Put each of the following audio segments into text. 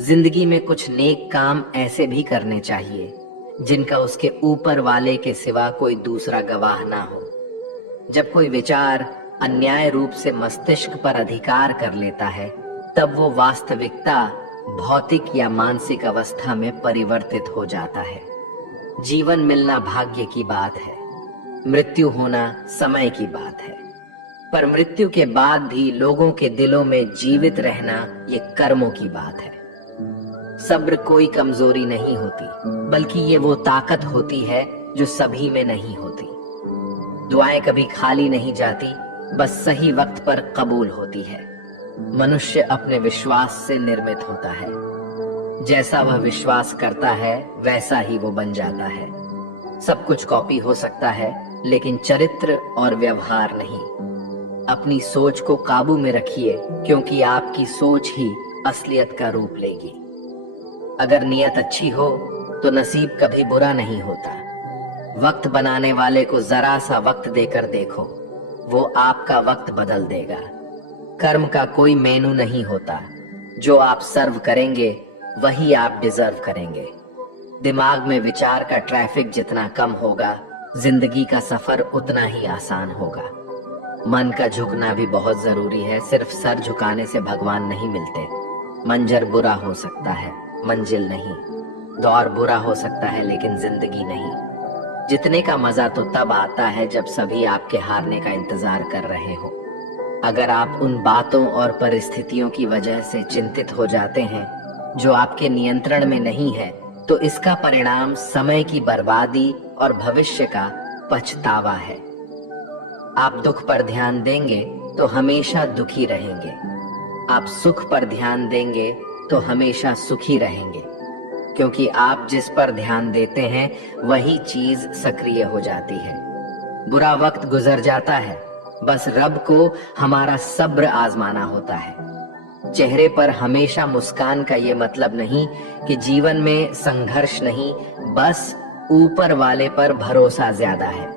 जिंदगी में कुछ नेक काम ऐसे भी करने चाहिए जिनका उसके ऊपर वाले के सिवा कोई दूसरा गवाह ना हो। जब कोई विचार अन्याय रूप से मस्तिष्क पर अधिकार कर लेता है, तब वो वास्तविकता भौतिक या मानसिक अवस्था में परिवर्तित हो जाता है। जीवन मिलना भाग्य की बात है, मृत्यु होना समय की बात है, पर मृत्यु के बाद भी लोगों के दिलों में जीवित रहना ये कर्मों की बात है। सब्र कोई कमजोरी नहीं होती, बल्कि ये वो ताकत होती है जो सभी में नहीं होती। दुआएं कभी खाली नहीं जाती, बस सही वक्त पर कबूल होती है। मनुष्य अपने विश्वास से निर्मित होता है। जैसा वह विश्वास करता है वैसा ही वो बन जाता है। सब कुछ कॉपी हो सकता है, लेकिन चरित्र और व्यवहार नहीं। अपनी सोच को काबू में रखिए, क्योंकि आपकी सोच ही असलियत का रूप लेगी। अगर नियत अच्छी हो तो नसीब कभी बुरा नहीं होता। वक्त बनाने वाले को जरा सा वक्त देकर देखो, वो आपका वक्त बदल देगा। कर्म का कोई मेनू नहीं होता, जो आप सर्व करेंगे वही आप डिजर्व करेंगे। दिमाग में विचार का ट्रैफिक जितना कम होगा, जिंदगी का सफर उतना ही आसान होगा। मन का झुकना भी बहुत जरूरी है। सिर्फ सर झुकाने से भगवान नहीं मिलते। मंजर बुरा हो सकता है, मंजिल नहीं। दौर बुरा हो सकता है, लेकिन जिंदगी नहीं। जीतने का मजा तो तब आता है जब सभी आपके हारने का इंतजार कर रहे हो। अगर आप उन बातों और परिस्थितियों की वजह से चिंतित हो जाते हैं जो आपके नियंत्रण में नहीं है, तो इसका परिणाम समय की बर्बादी और भविष्य का पछतावा है। आप दुख पर ध्यान देंगे तो हमेशा दुखी रहेंगे। आप सुख पर ध्यान देंगे तो हमेशा सुखी रहेंगे, क्योंकि आप जिस पर ध्यान देते हैं वही चीज सक्रिय हो जाती है। बुरा वक्त गुजर जाता है, बस रब को हमारा सब्र आजमाना होता है। चेहरे पर हमेशा मुस्कान का ये मतलब नहीं कि जीवन में संघर्ष नहीं, बस ऊपर वाले पर भरोसा ज्यादा है।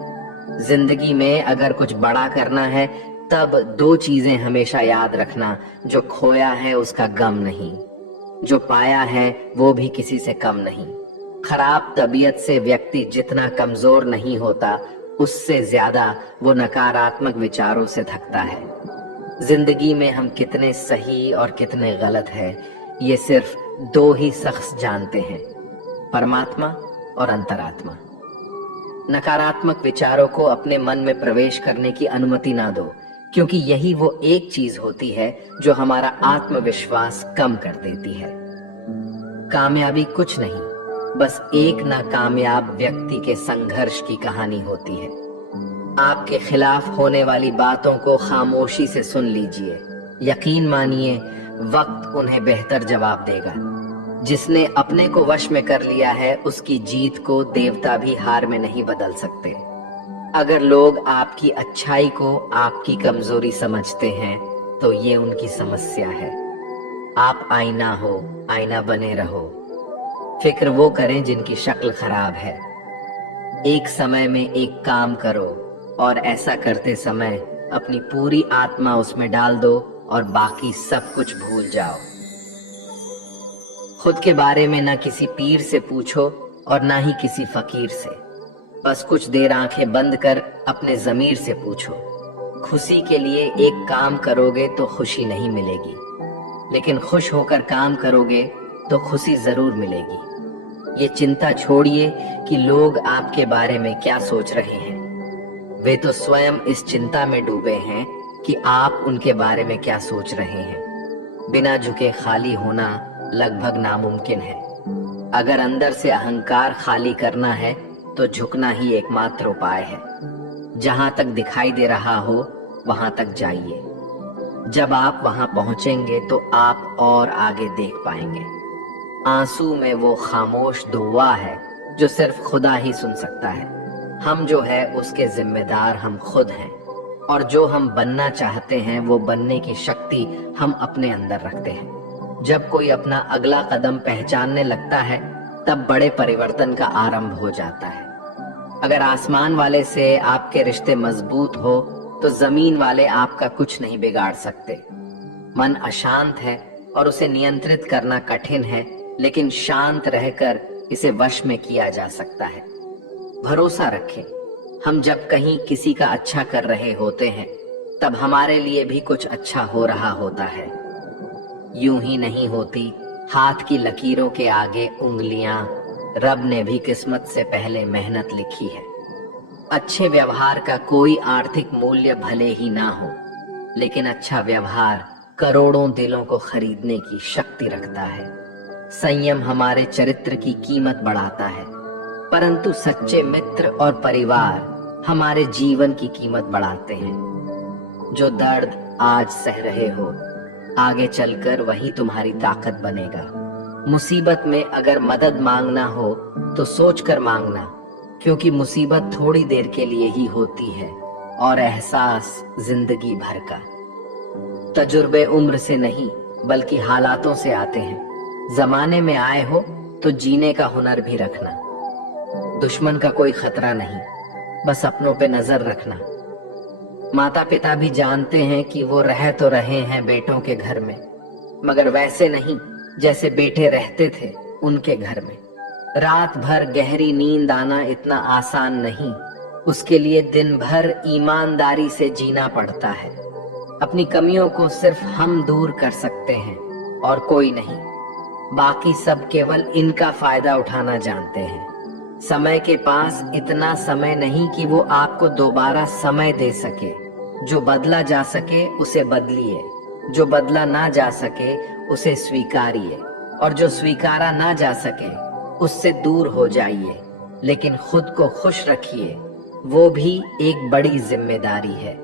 जिंदगी में अगर कुछ बड़ा करना है, तब दो चीजें हमेशा याद रखना। जो खोया है उसका गम नहीं, जो पाया है वो भी किसी से कम नहीं। खराब तबीयत से व्यक्ति जितना कमजोर नहीं होता, उससे ज्यादा वो नकारात्मक विचारों से थकता है। जिंदगी में हम कितने सही और कितने गलत हैं, ये सिर्फ दो ही शख्स जानते हैं, परमात्मा और अंतरात्मा। नकारात्मक विचारों को अपने मन में प्रवेश करने की अनुमति ना दो, क्योंकि यही वो एक चीज होती है जो हमारा आत्मविश्वास कम कर देती है। कामयाबी कुछ नहीं, बस एक नाकामयाब व्यक्ति के संघर्ष की कहानी होती है। आपके खिलाफ होने वाली बातों को खामोशी से सुन लीजिए। यकीन मानिए, वक्त उन्हें बेहतर जवाब देगा। जिसने अपने को वश में कर लिया है, उसकी जीत को देवता भी हार में नहीं बदल सकते। अगर लोग आपकी अच्छाई को आपकी कमजोरी समझते हैं, तो ये उनकी समस्या है। आप आईना हो, आईना बने रहो। फिक्र वो करें जिनकी शक्ल खराब है। एक समय में एक काम करो, और ऐसा करते समय अपनी पूरी आत्मा उसमें डाल दो और बाकी सब कुछ भूल जाओ। खुद के बारे में ना किसी पीर से पूछो और ना ही किसी फकीर से। बस कुछ देर आंखें बंद कर अपने जमीर से पूछो। खुशी के लिए एक काम करोगे तो खुशी नहीं मिलेगी, लेकिन खुश होकर काम करोगे तो खुशी जरूर मिलेगी। ये चिंता छोड़िए कि लोग आपके बारे में क्या सोच रहे हैं। वे तो स्वयं इस चिंता में डूबे हैं कि आप उनके बारे में क्या सोच रहे हैं। बिना झुके खाली होना लगभग नामुमकिन है। अगर अंदर से अहंकार खाली करना है, तो झुकना ही एकमात्र उपाय है। जहां तक दिखाई दे रहा हो वहां तक जाइए। जब आप वहां पहुंचेंगे तो आप और आगे देख पाएंगे। आंसू में वो खामोश दुआ है जो सिर्फ खुदा ही सुन सकता है। हम जो है उसके जिम्मेदार हम खुद हैं, और जो हम बनना चाहते हैं वो बनने की शक्ति हम अपने अंदर रखते हैं। जब कोई अपना अगला कदम पहचानने लगता है, तब बड़े परिवर्तन का आरंभ हो जाता है। अगर आसमान वाले से आपके रिश्ते मजबूत हो, तो जमीन वाले आपका कुछ नहीं बिगाड़ सकते। मन अशांत है और उसे नियंत्रित करना कठिन है, लेकिन शांत रहकर इसे वश में किया जा सकता है। भरोसा रखें, हम जब कहीं किसी का अच्छा कर रहे होते हैं तब हमारे लिए भी कुछ अच्छा हो रहा होता है। यूं ही नहीं होती हाथ की लकीरों के आगे उंगलियां, रब ने भी किस्मत से पहले मेहनत लिखी है। अच्छे व्यवहार का कोई आर्थिक मूल्य भले ही ना हो, लेकिन अच्छा व्यवहार करोड़ों दिलों को खरीदने की शक्ति रखता है। संयम हमारे चरित्र की कीमत बढ़ाता है, परंतु सच्चे मित्र और परिवार हमारे जीवन की कीमत बढ़ाते हैं। जो दर्द आज सह रहे हो, आगे चलकर वही तुम्हारी ताकत बनेगा। मुसीबत में अगर मदद मांगना हो तो सोचकर मांगना, क्योंकि मुसीबत थोड़ी देर के लिए ही होती है और एहसास जिंदगी भर का। तजुर्बे उम्र से नहीं बल्कि हालातों से आते हैं। जमाने में आए हो तो जीने का हुनर भी रखना। दुश्मन का कोई खतरा नहीं, बस अपनों पे नजर रखना। माता पिता भी जानते हैं कि वो रह तो रहे हैं बेटों के घर में, मगर वैसे नहीं जैसे बेटे रहते थे उनके घर में। रात भर गहरी नींद आना इतना आसान नहीं, उसके लिए दिन भर ईमानदारी से जीना पड़ता है। अपनी कमियों को सिर्फ हम दूर कर सकते हैं और कोई नहीं। बाकी सब केवल इनका फायदा उठाना जानते हैं। समय के पास इतना समय नहीं कि वो आपको दोबारा समय दे सके। जो बदला जा सके उसे बदलिए, जो बदला ना जा सके उसे स्वीकारिए, और जो स्वीकारा ना जा सके उससे दूर हो जाइए। लेकिन खुद को खुश रखिए, वो भी एक बड़ी जिम्मेदारी है।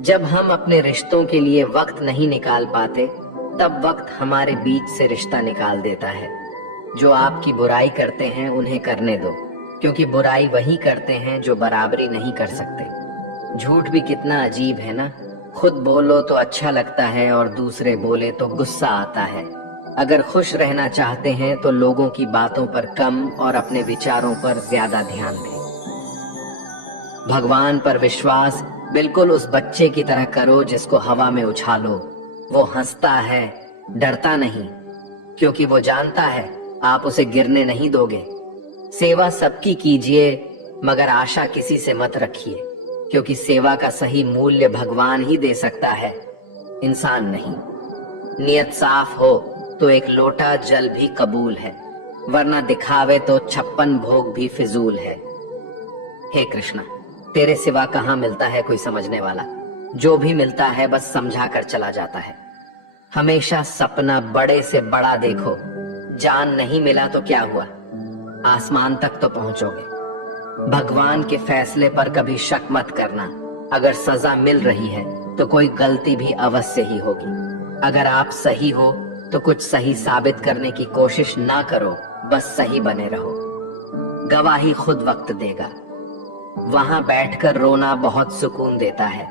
जब हम अपने रिश्तों के लिए वक्त नहीं निकाल पाते, तब वक्त हमारे बीच से रिश्ता निकाल देता है। जो आपकी बुराई करते हैं उन्हें करने दो, क्योंकि बुराई वही करते हैं जो बराबरी नहीं कर सकते। झूठ भी कितना अजीब है ना, खुद बोलो तो अच्छा लगता है और दूसरे बोले तो गुस्सा आता है। अगर खुश रहना चाहते हैं तो लोगों की बातों पर कम और अपने विचारों पर ज्यादा ध्यान दें। भगवान पर विश्वास बिल्कुल उस बच्चे की तरह करो जिसको हवा में उछालो। वो हंसता है, डरता नहीं, क्योंकि वो जानता है आप उसे गिरने नहीं दोगे। सेवा सबकी कीजिए, मगर आशा किसी से मत रखिए, क्योंकि सेवा का सही मूल्य भगवान ही दे सकता है, इंसान नहीं। नियत साफ हो तो एक लोटा जल भी कबूल है, वरना दिखावे तो 56 भोग भी फिजूल है। हे कृष्णा, तेरे सिवा कहाँ मिलता है कोई समझने वाला। जो भी मिलता है बस समझा कर चला जाता है। हमेशा सपना बड़े से बड़ा देखो। जान नहीं मिला तो क्या हुआ, आसमान तक तो पहुंचोगे। भगवान के फैसले पर कभी शक मत करना। अगर सजा मिल रही है तो कोई गलती भी अवश्य ही होगी। अगर आप सही हो तो कुछ सही साबित करने की कोशिश ना करो, बस सही बने रहो। गवाही खुद वक्त देगा। वहां बैठकर रोना बहुत सुकून देता है,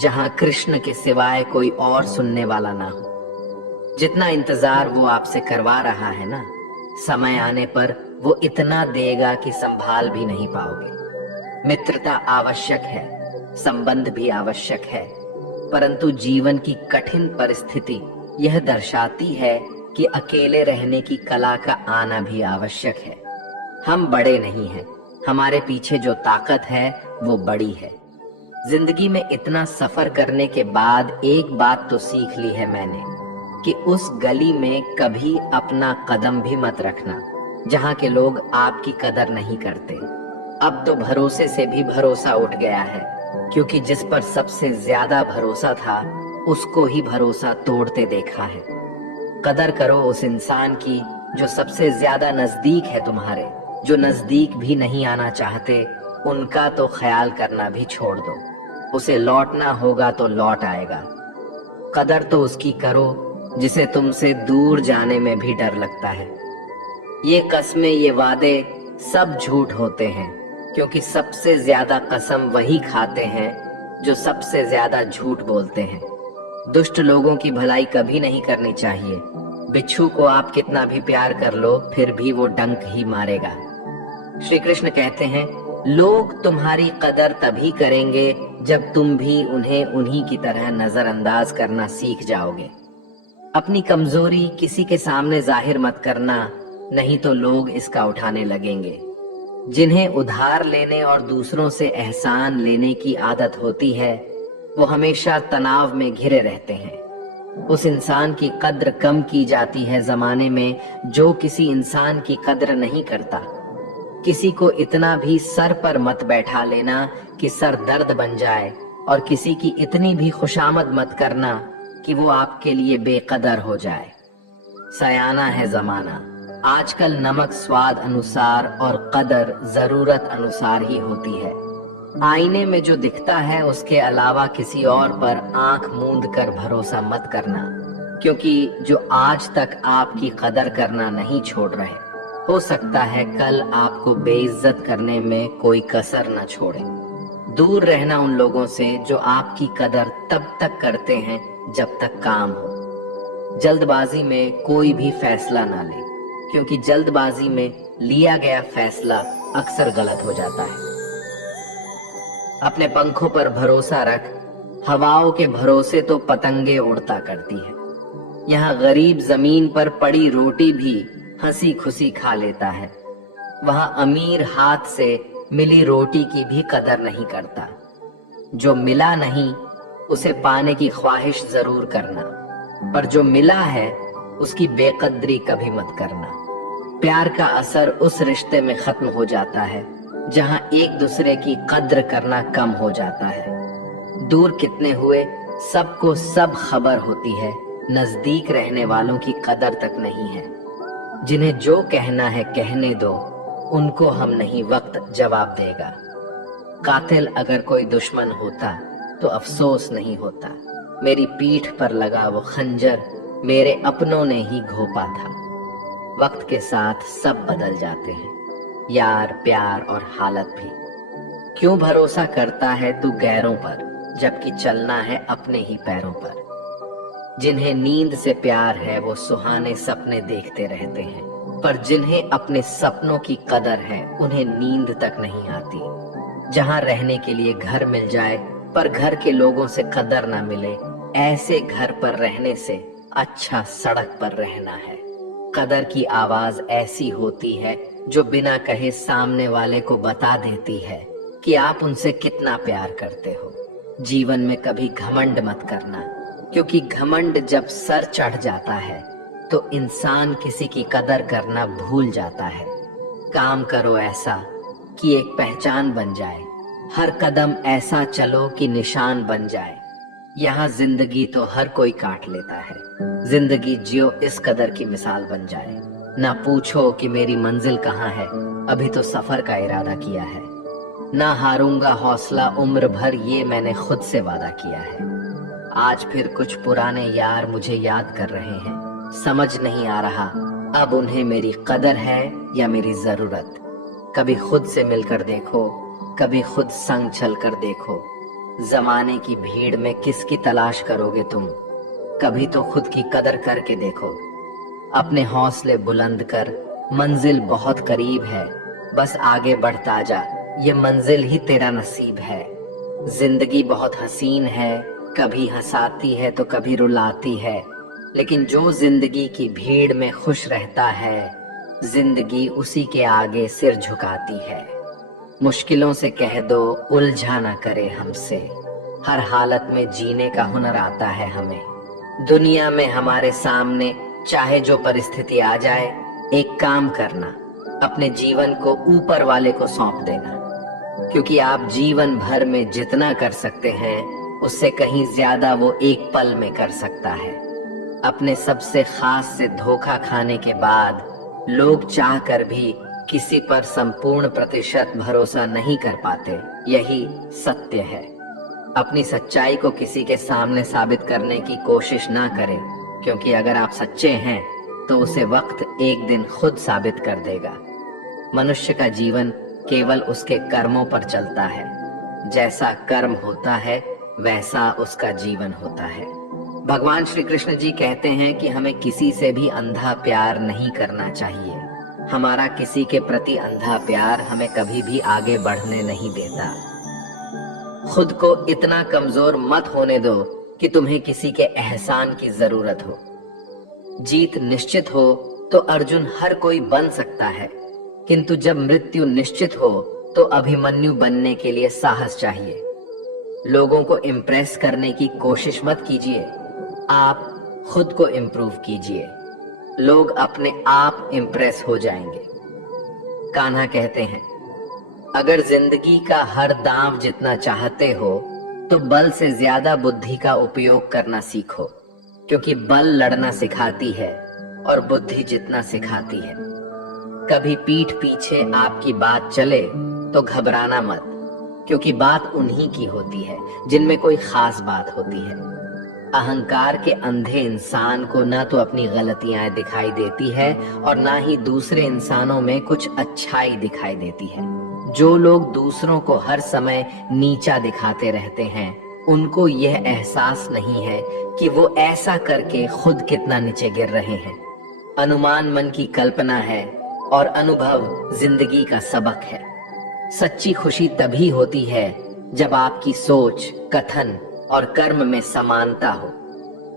जहां कृष्ण के सिवाय कोई और सुनने वाला ना हो। जितना इंतजार वो आपसे करवा रहा है ना, समय आने पर वो इतना देगा कि संभाल भी नहीं पाओगे। मित्रता आवश्यक है, संबंध भी आवश्यक है, परंतु जीवन की कठिन परिस्थिति यह दर्शाती है कि अकेले रहने की कला का आना भी आवश्यक है। हम बड़े नहीं हैं, हमारे पीछे जो ताकत है वो बड़ी है। जिंदगी में इतना सफर करने के बाद एक बात तो सीख ली है मैंने, कि उस गली में कभी अपना कदम भी मत रखना जहाँ के लोग आपकी कदर नहीं करते। अब तो भरोसे से भी भरोसा उठ गया है, क्योंकि जिस पर सबसे ज्यादा भरोसा था उसको ही भरोसा तोड़ते देखा है। कदर करो उस इंसान की जो सबसे ज्यादा नजदीक है तुम्हारे। जो नजदीक भी नहीं आना चाहते उनका तो ख्याल करना भी छोड़ दो। उसे लौटना होगा तो लौट आएगा। कदर तो उसकी करो जिसे तुमसे दूर जाने में भी डर लगता है। ये कस्में, ये वादे सब झूठ होते हैं, क्योंकि सबसे ज्यादा कसम वही खाते हैं जो सबसे ज्यादा झूठ बोलते हैं। दुष्ट लोगों की भलाई कभी नहीं करनी चाहिए। बिच्छू को आप कितना भी प्यार कर लो फिर भी वो डंक ही मारेगा। श्री कृष्ण कहते हैं, लोग तुम्हारी कदर तभी करेंगे जब तुम भी उन्हें उन्हीं की तरह नजरअंदाज करना सीख जाओगे। अपनी कमजोरी किसी के सामने जाहिर मत करना, नहीं तो लोग इसका उठाने लगेंगे। जिन्हें उधार लेने और दूसरों से एहसान लेने की आदत होती है, वो हमेशा तनाव में घिरे रहते हैं। उस इंसान की कद्र कम की जाती है जमाने में जो किसी इंसान की कद्र नहीं करता। किसी को इतना भी सर पर मत बैठा लेना कि सर दर्द बन जाए, और किसी की इतनी भी खुशामद मत करना कि वो आपके लिए बेकदर हो जाए। सयाना है जमाना, आजकल नमक स्वाद अनुसार और कदर जरूरत अनुसार ही होती है। आईने में जो दिखता है उसके अलावा किसी और पर आंख मूंद कर भरोसा मत करना, क्योंकि जो आज तक आपकी कदर करना नहीं छोड़ रहे, हो सकता है कल आपको बेइज्जत करने में कोई कसर न छोड़े। दूर रहना उन लोगों से जो आपकी कदर तब तक करते हैं जब तक काम हो। जल्दबाजी में कोई भी फैसला ना ले, क्योंकि जल्दबाजी में लिया गया फैसला अक्सर गलत हो जाता है। अपने पंखों पर भरोसा रख, हवाओं के भरोसे तो पतंगे उड़ता करती है। यहाँ गरीब जमीन पर पड़ी रोटी भी हंसी खुशी खा लेता है, वहां अमीर हाथ से मिली रोटी की भी कदर नहीं करता। जो मिला नहीं उसे पाने की ख्वाहिश जरूर करना, पर जो मिला है उसकी बेकदरी कभी मत करना। प्यार का असर उस रिश्ते में खत्म हो जाता है जहां एक दूसरे की कद्र करना कम हो जाता है। दूर कितने हुए सबको सब खबर होती है, नजदीक रहने वालों की कदर तक नहीं है। जिन्हें जो कहना है कहने दो, उनको हम नहीं वक्त जवाब देगा। कातिल अगर कोई दुश्मन होता तो अफसोस नहीं होता, मेरी पीठ पर लगा वो खंजर मेरे अपनों ने ही घोंपा था। वक्त के साथ सब बदल जाते हैं, यार, प्यार और हालत भी। क्यों भरोसा करता है तू गैरों पर, जबकि चलना है अपने ही पैरों पर। जिन्हें नींद से प्यार है वो सुहाने सपने देखते रहते हैं, पर जिन्हें अपने सपनों की कदर है उन्हें नींद तक नहीं आती। जहां रहने के लिए घर मिल जाए पर घर के लोगों से कदर ना मिले, ऐसे घर पर रहने से अच्छा सड़क पर रहना है। कदर की आवाज ऐसी होती है जो बिना कहे सामने वाले को बता देती है कि आप उनसे कितना प्यार करते हो। जीवन में कभी घमंड मत करना, क्योंकि घमंड जब सर चढ़ जाता है तो इंसान किसी की कदर करना भूल जाता है। काम करो ऐसा कि एक पहचान बन जाए, हर कदम ऐसा चलो कि निशान बन जाए। यहाँ जिंदगी तो हर कोई काट लेता है, जिंदगी जियो इस कदर की मिसाल बन जाए। ना पूछो कि मेरी मंजिल कहाँ है, अभी तो सफर का इरादा किया है। ना हारूंगा हौसला उम्र भर, ये मैंने खुद से वादा किया है। आज फिर कुछ पुराने यार मुझे याद कर रहे हैं, समझ नहीं आ रहा अब उन्हें मेरी कदर है या मेरी जरूरत। कभी खुद से मिलकर देखो, कभी खुद संग चल कर देखो। जमाने की भीड़ में किसकी तलाश करोगे तुम, कभी तो खुद की कदर करके देखो। अपने हौसले बुलंद कर, मंजिल बहुत करीब है, बस आगे बढ़ता जा, ये मंजिल ही तेरा नसीब है। जिंदगी बहुत हसीन है, कभी हंसाती है तो कभी रुलाती है, लेकिन जो जिंदगी की भीड़ में खुश रहता है, जिंदगी उसी के आगे सिर झुकाती है। मुश्किलों से कह दो उलझा ना करे हमसे, हर हालत में जीने का हुनर आता है हमें। दुनिया में हमारे सामने चाहे जो परिस्थिति आ जाए, एक काम करना, अपने जीवन को ऊपर वाले को सौंप देना, क्योंकि आप जीवन भर में जितना कर सकते हैं उससे कहीं ज्यादा वो एक पल में कर सकता है। अपने सबसे खास से धोखा खाने के बाद लोग चाहकर भी किसी पर संपूर्ण प्रतिशत भरोसा नहीं कर पाते, यही सत्य है। अपनी सच्चाई को किसी के सामने साबित करने की कोशिश ना करें, क्योंकि अगर आप सच्चे हैं तो उसे वक्त एक दिन खुद साबित कर देगा। मनुष्य का जीवन केवल उसके कर्मों पर चलता है, जैसा कर्म होता है वैसा उसका जीवन होता है। भगवान श्री कृष्ण जी कहते हैं कि हमें किसी से भी अंधा प्यार नहीं करना चाहिए। हमारा किसी के प्रति अंधा प्यार हमें कभी भी आगे बढ़ने नहीं देता। खुद को इतना कमजोर मत होने दो कि तुम्हें किसी के एहसान की जरूरत हो। जीत निश्चित हो तो अर्जुन हर कोई बन सकता है, किंतु जब मृत्यु निश्चित हो तो अभिमन्यु बनने के लिए साहस चाहिए। लोगों को इम्प्रेस करने की कोशिश मत कीजिए, आप खुद को इम्प्रूव कीजिए। लोग अपने आप इम्प्रेस हो जाएंगे। कान्हा कहते हैं, अगर जिंदगी का हर दांव जितना चाहते हो तो बल से ज्यादा बुद्धि का उपयोग करना सीखो, क्योंकि बल लड़ना सिखाती है और बुद्धि जितना सिखाती है। कभी पीठ पीछे आपकी बात चले तो घबराना मत, क्योंकि बात उन्हीं की होती है जिनमें कोई खास बात होती है। अहंकार के अंधे इंसान को ना तो अपनी गलतियां दिखाई देती है और ना ही दूसरे इंसानों में कुछ अच्छाई दिखाई देती है। जो लोग दूसरों को हर समय नीचा दिखाते रहते हैं, उनको यह एहसास नहीं है कि वो ऐसा करके खुद कितना नीचे गिर रहे हैं। अनुमान मन की कल्पना है और अनुभव जिंदगी का सबक है। सच्ची खुशी तभी होती है जब आपकी सोच, कथन और कर्म में समानता हो।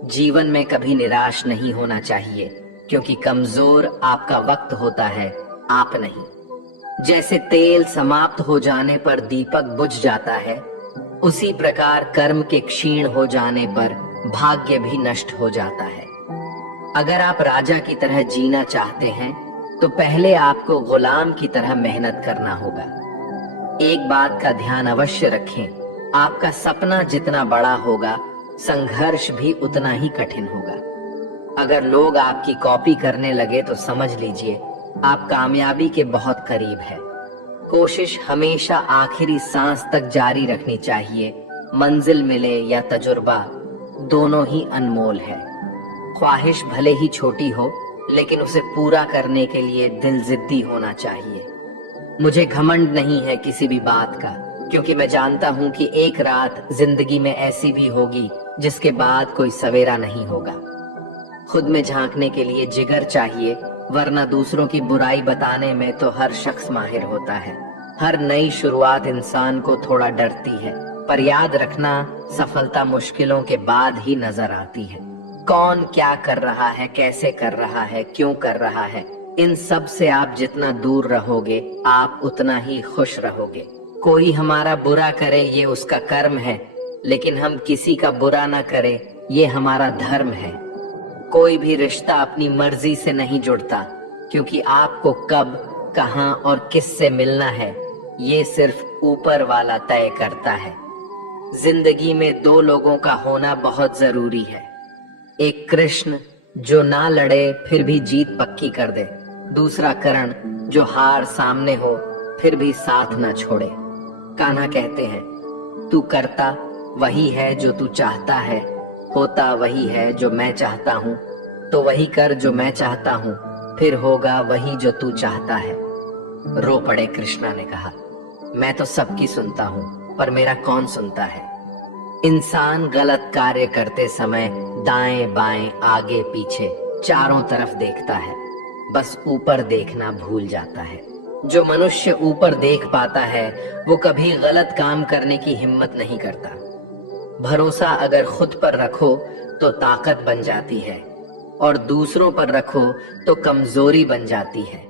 जीवन में कभी निराश नहीं होना चाहिए, क्योंकि कमजोर आपका वक्त होता है, आप नहीं। जैसे तेल समाप्त हो जाने पर दीपक बुझ जाता है, उसी प्रकार कर्म के क्षीण हो जाने पर भाग्य भी नष्ट हो जाता है। अगर आप राजा की तरह जीना चाहते हैं तो पहले आपको गुलाम की तरह मेहनत करना होगा। एक बात का ध्यान अवश्य रखें, आपका सपना जितना बड़ा होगा, संघर्ष भी उतना ही कठिन होगा। अगर लोग आपकी कॉपी करने लगे तो समझ लीजिए आप कामयाबी के बहुत करीब है। कोशिश हमेशा आखिरी सांस तक जारी रखनी चाहिए। मंजिल मिले या तजुर्बा, दोनों ही अनमोल है। ख्वाहिश भले ही छोटी हो, लेकिन उसे पूरा करने के लिए दिल जिद्दी होना चाहिए। मुझे घमंड नहीं है किसी भी बात का, क्योंकि मैं जानता हूं कि एक रात जिंदगी में ऐसी भी होगी जिसके बाद कोई सवेरा नहीं होगा। खुद में झांकने के लिए जिगर चाहिए, वरना दूसरों की बुराई बताने में तो हर शख्स माहिर होता है। हर नई शुरुआत इंसान को थोड़ा डरती है, पर याद रखना, सफलता मुश्किलों के बाद ही नजर आती है। कौन क्या कर रहा है, कैसे कर रहा है, क्यों कर रहा है, इन सब से आप जितना दूर रहोगे, आप उतना ही खुश रहोगे। कोई हमारा बुरा करे ये उसका कर्म है, लेकिन हम किसी का बुरा ना करें ये हमारा धर्म है। कोई भी रिश्ता अपनी मर्जी से नहीं जुड़ता, क्योंकि आपको कब, कहां और किससे मिलना है ये सिर्फ ऊपर वाला तय करता है। जिंदगी में दो लोगों का होना बहुत जरूरी है। एक कृष्ण जो ना लड़े फिर भी जीत पक्की कर दे, दूसरा कर्ण जो हार सामने हो फिर भी साथ ना छोड़े। कान्हा कहते हैं, तू करता वही है जो तू चाहता है, होता वही है जो मैं चाहता हूँ, तो वही कर जो मैं चाहता हूँ, फिर होगा वही जो तू चाहता है। रो पड़े कृष्णा ने कहा, मैं तो सबकी सुनता हूँ, पर मेरा कौन सुनता है। इंसान गलत कार्य करते समय दाएं बाएं आगे पीछे चारों तरफ देखता है, बस ऊपर देखना भूल जाता है। जो मनुष्य ऊपर देख पाता है वो कभी गलत काम करने की हिम्मत नहीं करता। भरोसा अगर खुद पर रखो तो ताकत बन जाती है, और दूसरों पर रखो तो कमजोरी बन जाती है।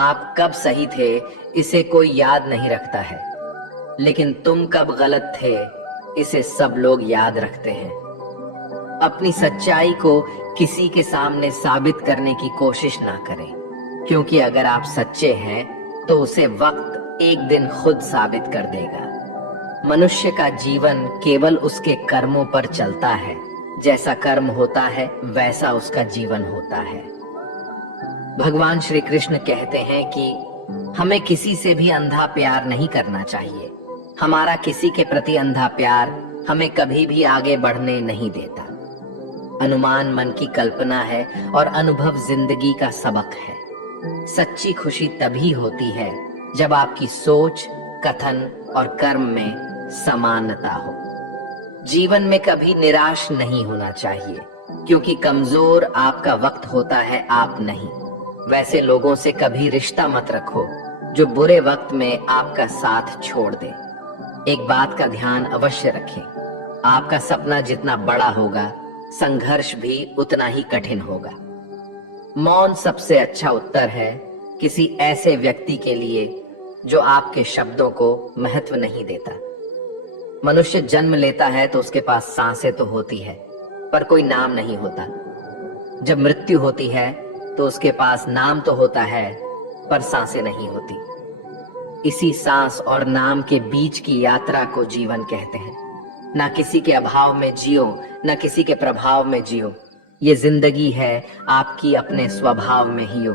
आप कब सही थे इसे कोई याद नहीं रखता है, लेकिन तुम कब गलत थे इसे सब लोग याद रखते हैं। अपनी सच्चाई को किसी के सामने साबित करने की कोशिश ना करें, क्योंकि अगर आप सच्चे हैं तो उसे वक्त एक दिन खुद साबित कर देगा। मनुष्य का जीवन केवल उसके कर्मों पर चलता है, जैसा कर्म होता है वैसा उसका जीवन होता है। भगवान श्री कृष्ण कहते हैं कि हमें किसी से भी अंधा प्यार नहीं करना चाहिए। हमारा किसी के प्रति अंधा प्यार हमें कभी भी आगे बढ़ने नहीं देता। अनुमान मन की कल्पना है और अनुभव जिंदगी का सबक है। सच्ची खुशी तभी होती है जब आपकी सोच, कथन और कर्म में समानता हो। जीवन में कभी निराश नहीं होना चाहिए, क्योंकि कमजोर आपका वक्त होता है, आप नहीं। वैसे लोगों से कभी रिश्ता मत रखो जो बुरे वक्त में आपका साथ छोड़ दे। एक बात का ध्यान अवश्य रखें, आपका सपना जितना बड़ा होगा, संघर्ष भी उतना ही कठिन होगा। मौन सबसे अच्छा उत्तर है किसी ऐसे व्यक्ति के लिए जो आपके शब्दों को महत्व नहीं देता। मनुष्य जन्म लेता है तो उसके पास सांसें तो होती है, पर कोई नाम नहीं होता। जब मृत्यु होती है तो उसके पास नाम तो होता है, पर सांसें नहीं होती। इसी सांस और नाम के बीच की यात्रा को जीवन कहते हैं। ना किसी के अभाव में जियो, ना किसी के प्रभाव में जियो। ये जिंदगी है आपकी अपने स्वभाव में ही हो।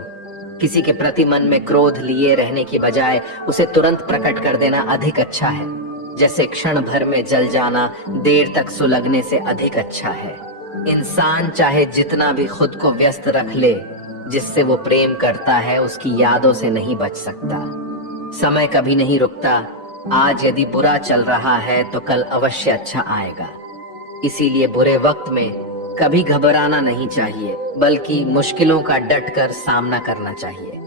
किसी के प्रति मन में क्रोध लिए रहने की बजाय उसे तुरंत प्रकट कर देना अधिक अच्छा है। जैसे क्षण भर में जल जाना देर तक सुलगने से अधिक अच्छा है। इंसान चाहे जितना भी खुद को व्यस्त रख ले, जिससे वो प्रेम करता है उसकी यादों से नहीं बच सकता। समय कभी नहीं रुकता। आज यदि बुरा चल रहा है तो कल अवश्य अच्छा आएगा। इसीलिए बुरे वक्त में कभी घबराना नहीं चाहिए, बल्कि मुश्किलों का डटकर सामना करना चाहिए।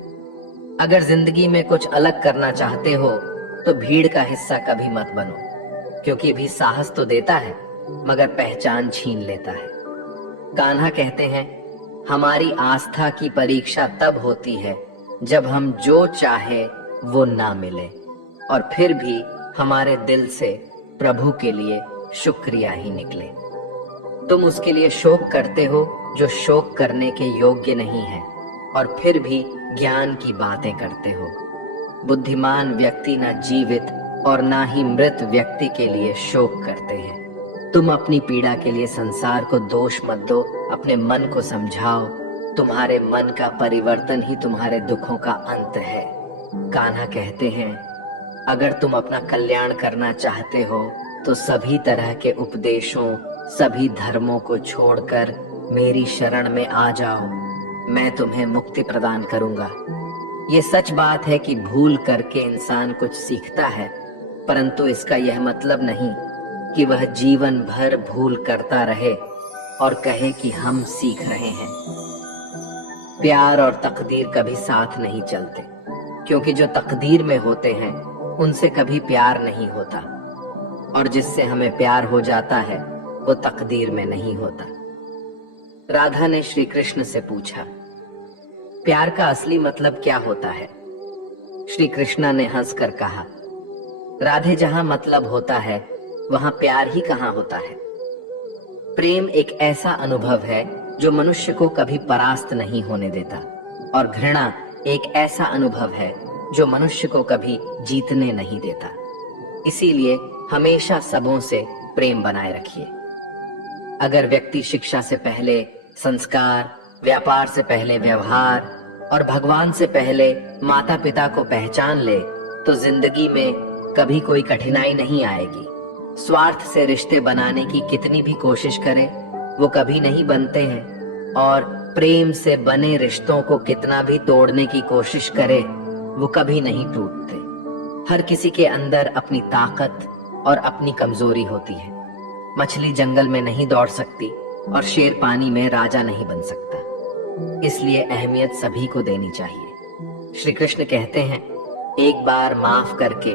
अगर जिंदगी में कुछ अलग करना चाहते हो तो भीड़ का हिस्सा कभी मत बनो, क्योंकि भी साहस तो देता है मगर पहचान छीन लेता है। कान्हा कहते हैं, हमारी आस्था की परीक्षा तब होती है जब हम जो चाहे वो ना मिले और फिर भी हमारे दिल से प्रभु के लिए शुक्रिया ही निकले। तुम उसके लिए शोक करते हो जो शोक करने के योग्य नहीं है और फिर भी ज्ञान की बातें करते हो। बुद्धिमान व्यक्ति ना जीवित और ना ही मृत व्यक्ति के लिए शोक करते हैं। तुम अपनी पीड़ा के लिए संसार को दोष मत दो, अपने मन को समझाओ। तुम्हारे मन का परिवर्तन ही तुम्हारे दुखों का अंत है। कान्हा कहते हैं, अगर तुम अपना कल्याण करना चाहते हो तो सभी तरह के उपदेशों, सभी धर्मों को छोड़कर मेरी शरण में आ जाओ। मैं तुम्हें मुक्ति प्रदान करूंगा। ये सच बात है कि भूल करके इंसान कुछ सीखता है, परंतु इसका यह मतलब नहीं कि वह जीवन भर भूल करता रहे और कहे कि हम सीख रहे हैं। प्यार और तकदीर कभी साथ नहीं चलते, क्योंकि जो तकदीर में होते हैं उनसे कभी प्यार नहीं होता, और जिससे हमें प्यार हो जाता है वो तकदीर में नहीं होता। राधा ने श्री कृष्ण से पूछा, प्यार का असली मतलब क्या होता है? श्री कृष्ण ने हंसकर कहा, राधे, जहां मतलब होता है वहां प्यार ही कहां होता है। प्रेम एक ऐसा अनुभव है जो मनुष्य को कभी परास्त नहीं होने देता, और घृणा एक ऐसा अनुभव है जो मनुष्य को कभी जीतने नहीं देता। इसीलिए हमेशा सबों से प्रेम बनाए रखिए। अगर व्यक्ति शिक्षा से पहले संस्कार, व्यापार से पहले व्यवहार और भगवान से पहले माता पिता को पहचान ले तो जिंदगी में कभी कोई कठिनाई नहीं आएगी। स्वार्थ से रिश्ते बनाने की कितनी भी कोशिश करे वो कभी नहीं बनते हैं, और प्रेम से बने रिश्तों को कितना भी तोड़ने की कोशिश करे वो कभी नहीं टूटते। हर किसी के अंदर अपनी ताकत और अपनी कमजोरी होती है। मछली जंगल में नहीं दौड़ सकती और शेर पानी में राजा नहीं बन सकता। इसलिए अहमियत सभी को देनी चाहिए। श्री कृष्ण कहते हैं, एक बार माफ करके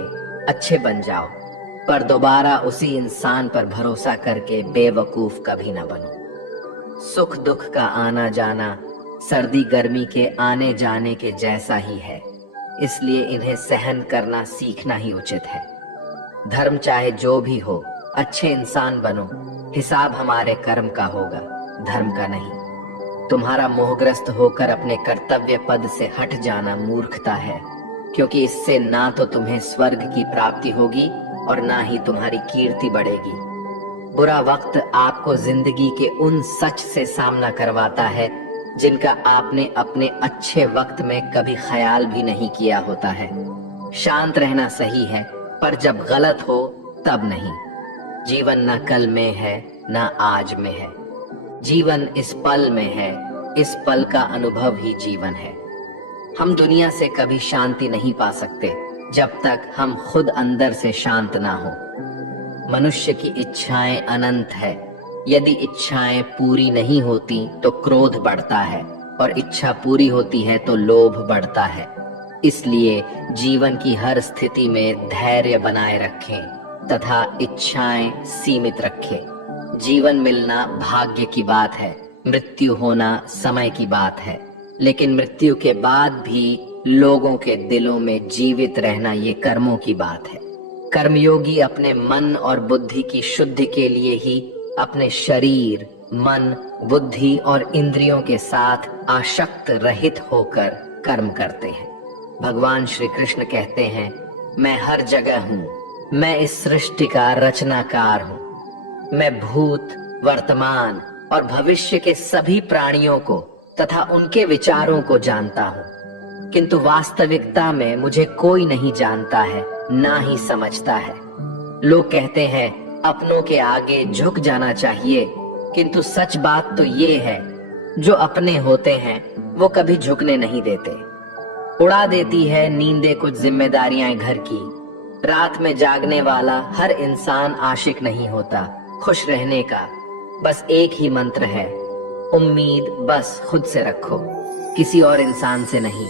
अच्छे बन जाओ, पर दोबारा उसी इंसान पर भरोसा करके बेवकूफ कभी ना बनो। सुख दुख का आना जाना सर्दी गर्मी के आने जाने के जैसा ही है, इसलिए इन्हें सहन करना सीखना ही उचित है। धर्म चाहे जो भी हो, अच्छे इंसान बनो। हिसाब हमारे कर्म का होगा, धर्म का नहीं। तुम्हारा मोहग्रस्त होकर अपने कर्तव्य पद से हट जाना मूर्खता है, क्योंकि इससे ना तो तुम्हें स्वर्ग की प्राप्ति होगी और ना ही तुम्हारी कीर्ति बढ़ेगी। बुरा वक्त आपको जिंदगी के उन सच से सामना करवाता है जिनका आपने अपने अच्छे वक्त में कभी ख्याल भी नहीं किया होता है। शांत रहना सही है, पर जब गलत हो तब नहीं। जीवन ना कल में है ना आज में है, जीवन इस पल में है। इस पल का अनुभव ही जीवन है। हम दुनिया से कभी शांति नहीं पा सकते जब तक हम खुद अंदर से शांत ना हो। मनुष्य की इच्छाएं अनंत है। यदि इच्छाएं पूरी नहीं होती तो क्रोध बढ़ता है, और इच्छा पूरी होती है तो लोभ बढ़ता है। इसलिए जीवन की हर स्थिति में धैर्य बनाए रखें तथा इच्छाएं सीमित रखें। जीवन मिलना भाग्य की बात है, मृत्यु होना समय की बात है, लेकिन मृत्यु के बाद भी लोगों के दिलों में जीवित रहना ये कर्मों की बात है। कर्मयोगी अपने मन और बुद्धि की शुद्धि के लिए ही अपने शरीर, मन, बुद्धि और इंद्रियों के साथ आसक्त रहित होकर कर्म करते हैं। भगवान श्री कृष्ण कहते हैं, मैं हर जगह हूँ, मैं इस सृष्टि का रचनाकार हूँ। मैं भूत, वर्तमान और भविष्य के सभी प्राणियों को तथा उनके विचारों को जानता हूँ, किंतु वास्तविकता में मुझे कोई नहीं जानता है, ना ही समझता है। लोग कहते हैं अपनों के आगे झुक जाना चाहिए, किंतु सच बात तो ये है, जो अपने होते हैं वो कभी झुकने नहीं देते। उड़ा देती है नींदे कुछ जिम्मेदारियां घर की। रात में जागने वाला हर इंसान आशिक नहीं होता। खुश रहने का बस एक ही मंत्र है, उम्मीद बस खुद से रखो, किसी और इंसान से नहीं।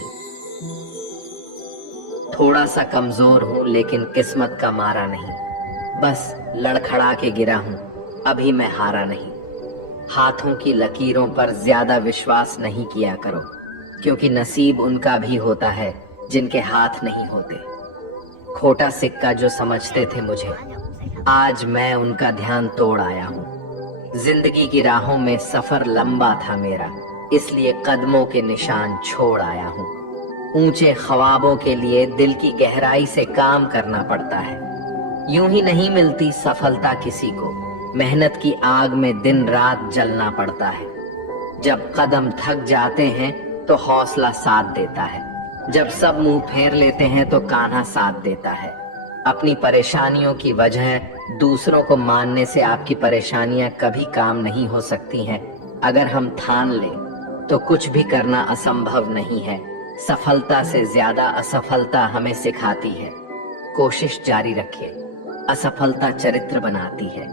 थोड़ा सा कमजोर हूं लेकिन किस्मत का मारा नहीं, बस लड़खड़ा के गिरा हूं, अभी मैं हारा नहीं। हाथों की लकीरों पर ज्यादा विश्वास नहीं किया करो, क्योंकि नसीब उनका भी होता है जिनके हाथ नहीं होते। खोटा सिक्का जो समझते थे मुझे, आज मैं उनका ध्यान तोड़ आया हूँ। जिंदगी की राहों में सफर लंबा था मेरा, इसलिए कदमों के निशान छोड़ आया हूँ। ऊंचे ख्वाबों के लिए दिल की गहराई से काम करना पड़ता है। यूं ही नहीं मिलती सफलता किसी को, मेहनत की आग में दिन रात जलना पड़ता है। जब कदम थक जाते हैं तो हौसला साथ देता है, जब सब मुंह फेर लेते हैं तो कान्हा साथ देता है। अपनी परेशानियों की वजह दूसरों को मानने से आपकी परेशानियां कभी काम नहीं हो सकती हैं। अगर हम ठान लें तो कुछ भी करना असंभव नहीं है। सफलता से ज्यादा असफलता हमें सिखाती है। कोशिश जारी रखिए, असफलता चरित्र बनाती है।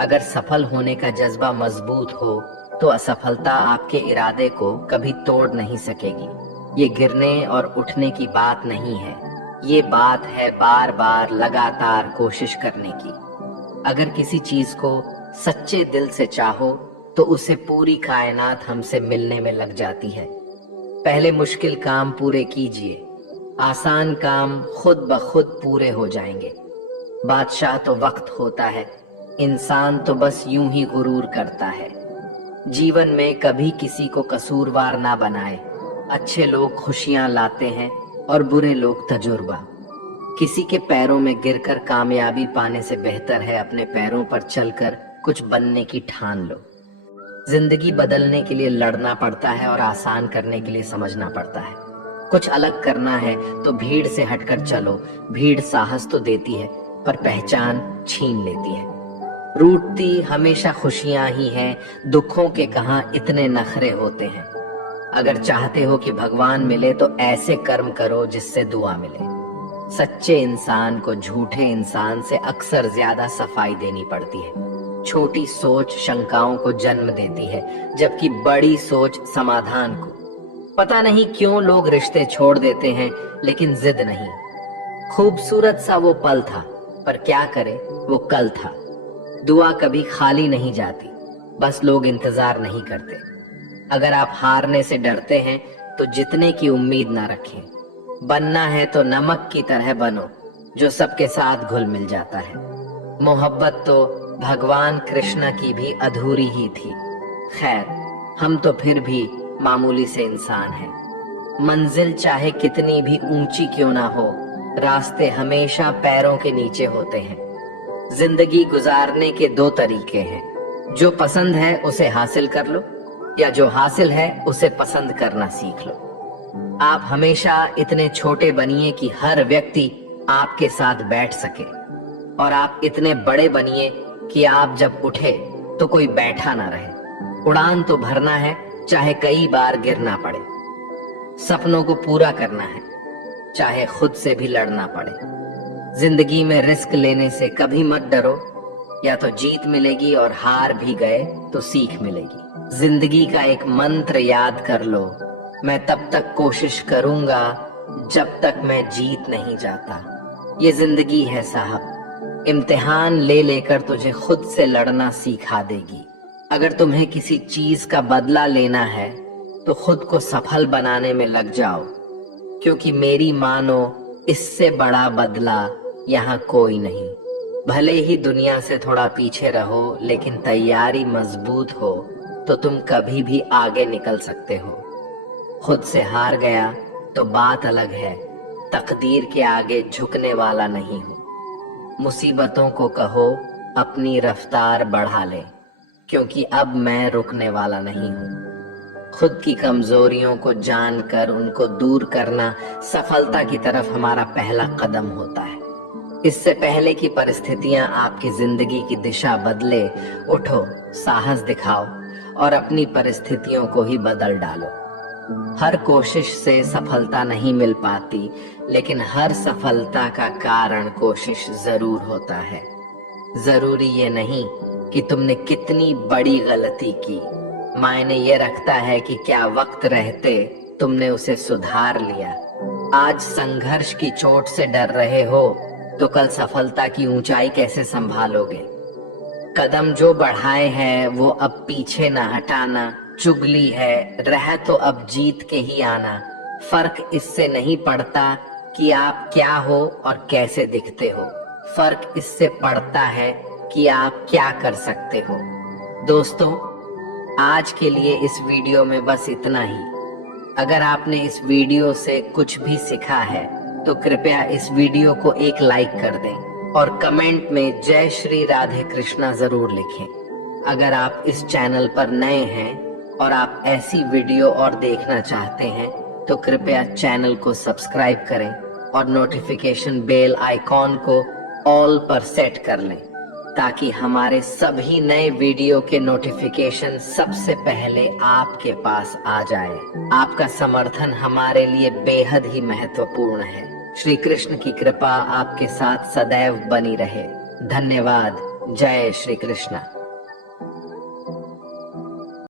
अगर सफल होने का जज्बा मजबूत हो तो असफलता आपके इरादे को कभी तोड़ नहीं सकेगी। ये गिरने और उठने की बात नहीं है, ये बात है बार बार लगातार कोशिश करने की। अगर किसी चीज को सच्चे दिल से चाहो तो उसे पूरी कायनात हमसे मिलने में लग जाती है। पहले मुश्किल काम पूरे कीजिए, आसान काम खुद ब खुद पूरे हो जाएंगे। बादशाह तो वक्त होता है, इंसान तो बस यूं ही गुरूर करता है। जीवन में कभी किसी को कसूरवार ना बनाए। अच्छे लोग खुशियां लाते हैं और बुरे लोग तजुर्बा। किसी के पैरों में गिरकर कामयाबी पाने से बेहतर है अपने पैरों पर चलकर कुछ बनने की ठान लो। जिंदगी बदलने के लिए लड़ना पड़ता है और आसान करने के लिए समझना पड़ता है। कुछ अलग करना है तो भीड़ से हटकर चलो। भीड़ साहस तो देती है पर पहचान छीन लेती है। रूठती हमेशा खुशियां ही हैं, दुखों के कहां इतने नखरे होते हैं। अगर चाहते हो कि भगवान मिले तो ऐसे कर्म करो जिससे दुआ मिले। सच्चे इंसान को झूठे इंसान से अक्सर ज्यादा सफाई देनी पड़ती है। छोटी सोच शंकाओं को जन्म देती है, जबकि बड़ी सोच समाधान को। पता नहीं क्यों लोग रिश्ते छोड़ देते हैं, लेकिन जिद नहीं। खूबसूरत सा वो पल था, पर क्या करे वो कल था। दुआ कभी खाली नहीं जाती, बस लोग इंतजार नहीं करते। अगर आप हारने से डरते हैं तो जितने की उम्मीद ना रखें। बनना है तो नमक की तरह बनो, जो सबके साथ घुल मिल जाता है। मोहब्बत तो भगवान कृष्ण की भी अधूरी ही थी। खैर, हम तो फिर भी मामूली से इंसान हैं। मंजिल चाहे कितनी भी ऊंची क्यों ना हो, रास्ते हमेशा पैरों के नीचे होते हैं। जिंदगी गुजारने के दो तरीके हैं, जो पसंद है उसे हासिल कर लो, या जो हासिल है उसे पसंद करना सीख लो। आप हमेशा इतने छोटे बनिए कि हर व्यक्ति आपके साथ बैठ सके, और आप इतने बड़े बनिए कि आप जब उठे तो कोई बैठा ना रहे। उड़ान तो भरना है, चाहे कई बार गिरना पड़े। सपनों को पूरा करना है, चाहे खुद से भी लड़ना पड़े। जिंदगी में रिस्क लेने से कभी मत डरो, या तो जीत मिलेगी और हार भी गए तो सीख मिलेगी। जिंदगी का एक मंत्र याद कर लो, मैं तब तक कोशिश करूंगा जब तक मैं जीत नहीं जाता। ये जिंदगी है साहब, इम्तिहान ले लेकर तुझे खुद से लड़ना सिखा देगी। अगर तुम्हें किसी चीज का बदला लेना है तो खुद को सफल बनाने में लग जाओ, क्योंकि मेरी मानो इससे बड़ा बदला यहाँ कोई नहीं। भले ही दुनिया से थोड़ा पीछे रहो, लेकिन तैयारी मजबूत हो तो तुम कभी भी आगे निकल सकते हो। खुद से हार गया तो बात अलग है, तकदीर के आगे झुकने वाला नहीं हूँ। मुसीबतों को कहो अपनी रफ्तार बढ़ा ले, क्योंकि अब मैं रुकने वाला नहीं हूँ। खुद की कमजोरियों को जानकर उनको दूर करना सफलता की तरफ हमारा पहला कदम होता है। इससे पहले कि परिस्थितियां आपकी जिंदगी की दिशा बदले, उठो, साहस दिखाओ और अपनी परिस्थितियों को ही बदल डालो। हर कोशिश से सफलता नहीं मिल पाती, लेकिन हर सफलता का कारण कोशिश जरूर होता है। जरूरी ये नहीं कि तुमने कितनी बड़ी गलती की, मायने ये रखता है कि क्या वक्त रहते तुमने उसे सुधार लिया। आज संघर्ष की चोट से डर रहे हो तो कल सफलता की ऊंचाई कैसे संभालोगे। कदम जो बढ़ाए हैं वो अब पीछे ना हटाना। चुगली है, रह तो अब जीत के ही आना। फर्क इससे नहीं पड़ता कि आप क्या हो और कैसे दिखते हो, फर्क इससे पड़ता है कि आप क्या कर सकते हो। दोस्तों, आज के लिए इस वीडियो में बस इतना ही। अगर आपने इस वीडियो से कुछ भी सीखा है तो कृपया इस वीडियो को एक लाइक कर दें और कमेंट में जय श्री राधे कृष्णा जरूर लिखें। अगर आप इस चैनल पर नए हैं और आप ऐसी वीडियो और देखना चाहते हैं तो कृपया चैनल को सब्सक्राइब करें और नोटिफिकेशन बेल आइकॉन को ऑल पर सेट कर लें, ताकि हमारे सभी नए वीडियो के नोटिफिकेशन सबसे पहले आपके पास आ जाए। आपका समर्थन हमारे लिए बेहद ही महत्वपूर्ण है। श्री कृष्ण की कृपा आपके साथ सदैव बनी रहे। धन्यवाद। जय श्री कृष्ण।